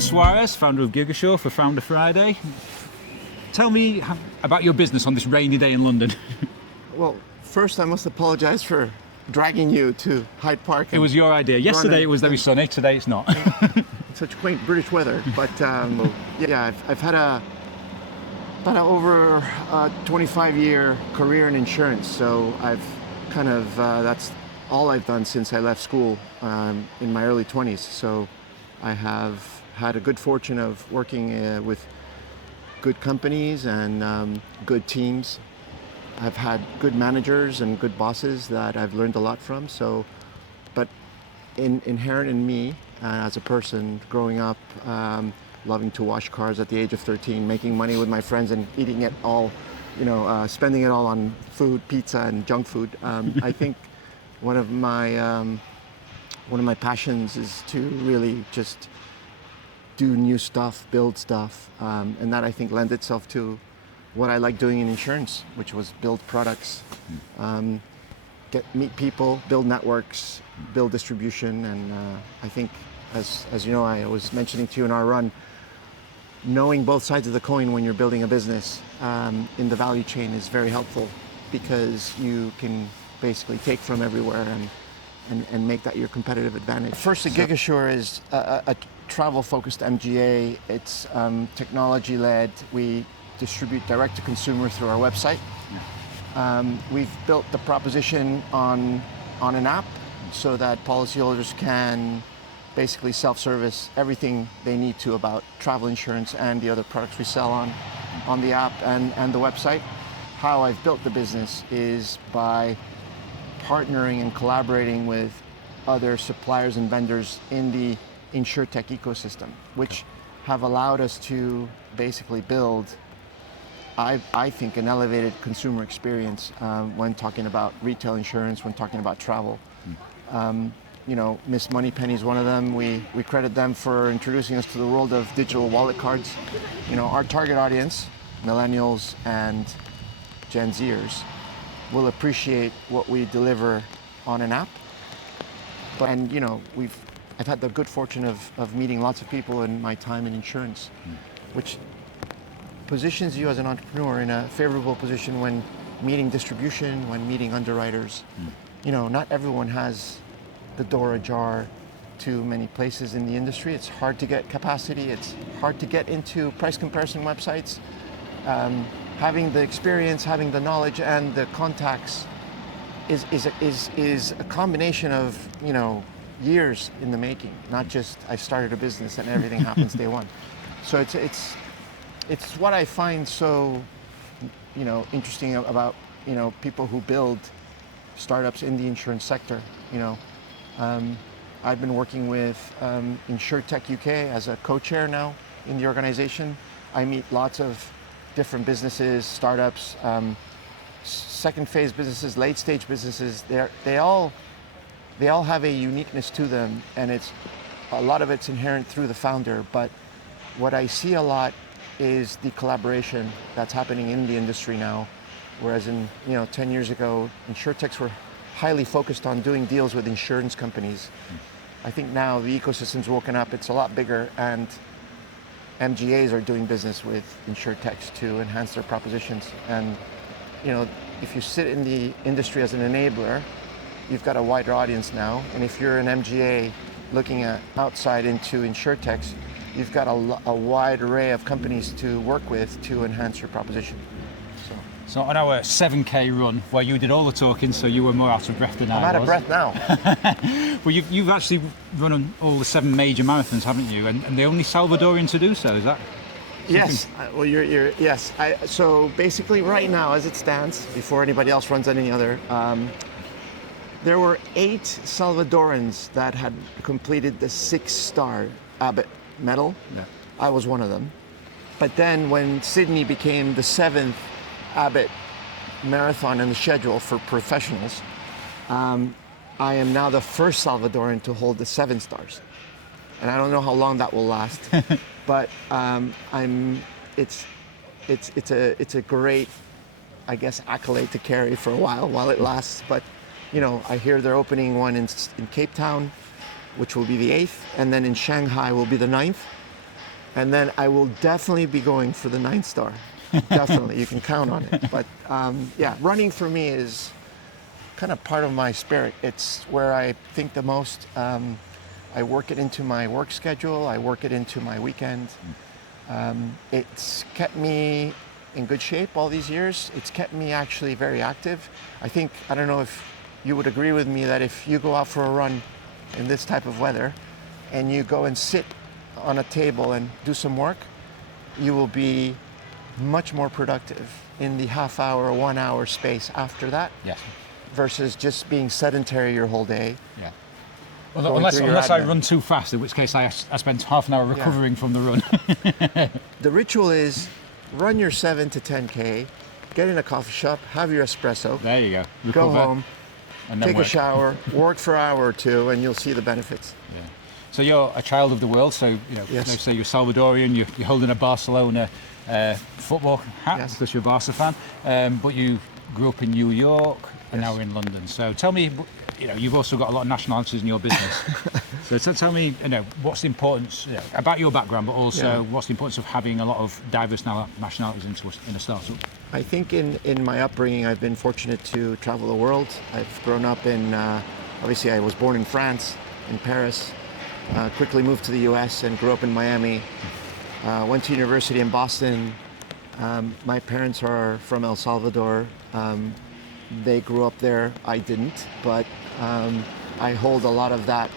Suarez, founder of Gigasure for Founder Friday. Tell me about your business on this rainy day in London. Well, first I must apologize for dragging you to Hyde Park. It was your idea. Yesterday it was very sunny, today it's not. Such quaint British weather, but yeah, I've had about over 25-year career in insurance, so I've kind of, that's all I've done since I left school in my early 20s. So I have had a good fortune of working with good companies and good teams. I've had good managers and good bosses that I've learned a lot from. So, but inherent in me as a person growing up, loving to wash cars at the age of 13, making money with my friends and eating it all, spending it all on food, pizza and junk food. I think one of my passions is to really just do new stuff, build stuff, and that I think lends itself to what I like doing in insurance, which was build products, meet people, build networks, build distribution, and I think, as you know, I was mentioning to you in our run, knowing both sides of the coin when you're building a business in the value chain is very helpful, because you can basically take from everywhere and make that your competitive advantage. Firstly, Gigasure is a travel-focused MGA. It's technology-led. We distribute direct-to-consumer through our website. We've built the proposition on an app so that policyholders can basically self-service everything they need to about travel insurance and the other products we sell on the app and the website. How I've built the business is by partnering and collaborating with other suppliers and vendors in the InsurTech ecosystem, which have allowed us to basically build, I think, an elevated consumer experience when talking about retail insurance, when talking about travel. Miss Moneypenny is one of them. We credit them for introducing us to the world of digital wallet cards. Our target audience, millennials and Gen Zers, will appreciate what we deliver on an app. And I've had the good fortune of meeting lots of people in my time in insurance, which positions you as an entrepreneur in a favorable position when meeting distribution, when meeting underwriters. Not everyone has the door ajar to many places in the industry. It's hard to get capacity. It's hard to get into price comparison websites. Having the experience, having the knowledge and the contacts is a combination of years in the making, not just I started a business and everything happens day one. So it's what I find so interesting about people who build startups in the insurance sector. I've been working with InsurTech UK as a co-chair now in the organization. I meet lots of different businesses, startups, second phase businesses, late stage businesses. They all have a uniqueness to them, and a lot of it's inherent through the founder. But what I see a lot is the collaboration that's happening in the industry now, whereas 10 years ago, InsurTechs were highly focused on doing deals with insurance companies. I think now the ecosystem's woken up, it's a lot bigger, and MGAs are doing business with InsurTechs to enhance their propositions. And if you sit in the industry as an enabler, you've got a wider audience now. And if you're an MGA looking at outside into InsurTechs, you've got a wide array of companies to work with to enhance your proposition. So on our 7K run, where you did all the talking, so you were more out of breath than I was. I'm out of breath now. Well, you've actually run on all the 7 major marathons, haven't you? And the only Salvadorian to do so, is that? Yes. Well, yes. So basically, right now, as it stands, before anybody else runs any other, there were 8 Salvadorans that had completed the 6-star Abbott medal. Yeah. I was one of them. But then when Sydney became the 7th Abbott marathon in the schedule for professionals, I am now the first Salvadoran to hold the 7 stars. And I don't know how long that will last, but it's a great, I guess, accolade to carry for a while it lasts. But I hear they're opening one in Cape Town, which will be the 8th, and then in Shanghai will be the 9th. And then I will definitely be going for the 9-star. Definitely, you can count on it. But yeah, running for me is kind of part of my spirit. It's where I think the most. I work it into my work schedule. I work it into my weekend. It's kept me in good shape all these years. It's kept me actually very active. I don't know if you would agree with me that if you go out for a run in this type of weather and you go and sit on a table and do some work, you will be much more productive in the half hour or 1 hour space after that. Yes. Versus just being sedentary your whole day. Yeah. Well, unless I run too fast, in which case I spend half an hour recovering from the run. The ritual is run your 7 to 10K, get in a coffee shop, have your espresso. There you go. Go Recover, home, and then take work. a shower, work for an hour or two, and you'll see the benefits. Yeah. So you're a child of the world. So Yes. they say you're Salvadorian. You're holding a Barcelona football hat Yes. because you're a Barca fan. But you grew up in New York and now in London. So tell me, you've also got a lot of nationalities in your business. So tell me, what's the importance about your background, but also what's the importance of having a lot of diverse nationalities in a startup? I think in my upbringing, I've been fortunate to travel the world. I've grown up in, obviously I was born in France, in Paris, quickly moved to the US and grew up in Miami. Went to university in Boston. My parents are from El Salvador. They grew up there. I didn't, but I hold a lot of that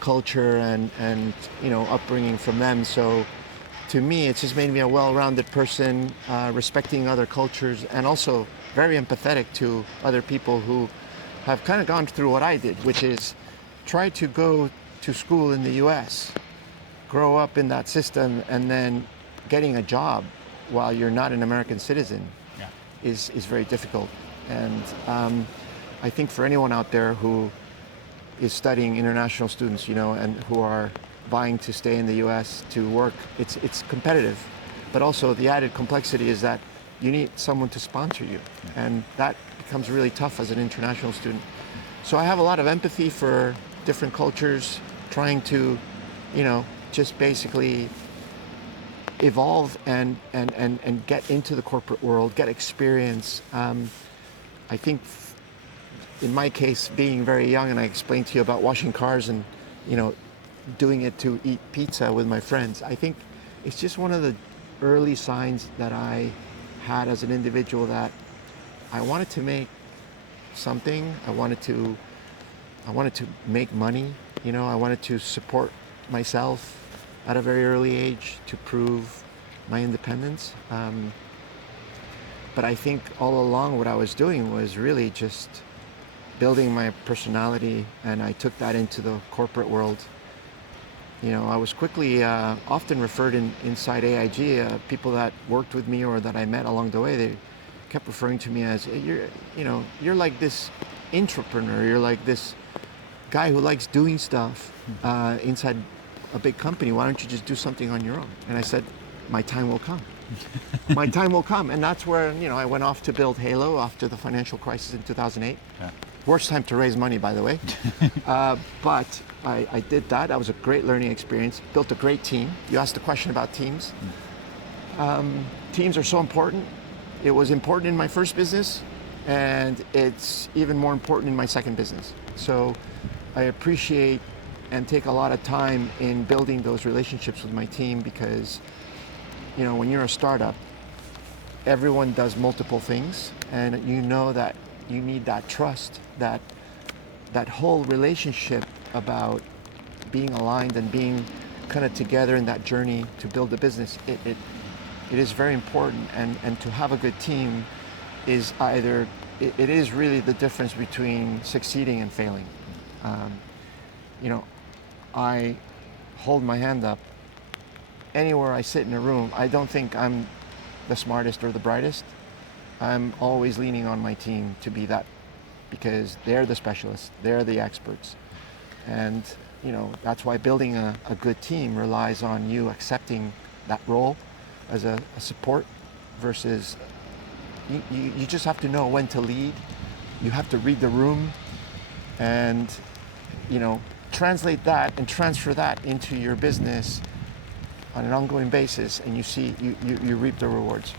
culture and upbringing from them. So to me, it's just made me a well-rounded person, respecting other cultures, and also very empathetic to other people who have kind of gone through what I did, which is try to go to school in the US, grow up in that system, and then getting a job while you're not an American citizen is very difficult. And I think for anyone out there who is studying, international students, and who are vying to stay in the US to work, it's competitive. But also the added complexity is that you need someone to sponsor you. And that becomes really tough as an international student. So I have a lot of empathy for different cultures, trying to, just basically evolve and get into the corporate world, get experience. I think in my case, being very young, and I explained to you about washing cars and, doing it to eat pizza with my friends, I think it's just one of the early signs that I had as an individual that I wanted to make something. I wanted to make money. I wanted to support myself at a very early age to prove my independence. But I think all along what I was doing was really just building my personality, and I took that into the corporate world. I was quickly often referred inside AIG, people that worked with me or that I met along the way, they kept referring to me as, you're like this entrepreneur, you're like this guy who likes doing stuff inside a big company. Why don't you just do something on your own? And I said, my time will come. My time will come. And that's where, I went off to build Halo after the financial crisis in 2008. Yeah. Worst time to raise money, by the way. But I did that. That was a great learning experience. Built a great team. You asked a question about teams. Teams are so important. It was important in my first business, and it's even more important in my second business. So I appreciate and take a lot of time in building those relationships with my team, because when you're a startup, everyone does multiple things, and that you need that trust, that whole relationship about being aligned and being kind of together in that journey to build a business. It is very important, and to have a good team is it is really the difference between succeeding and failing. I hold my hand up anywhere I sit in a room. I don't think I'm the smartest or the brightest. I'm always leaning on my team to be that, because they're the specialists, they're the experts. And that's why building a good team relies on you accepting that role as a support, versus you just have to know when to lead. You have to read the room and translate that and transfer that into your business on an ongoing basis, and you reap the rewards.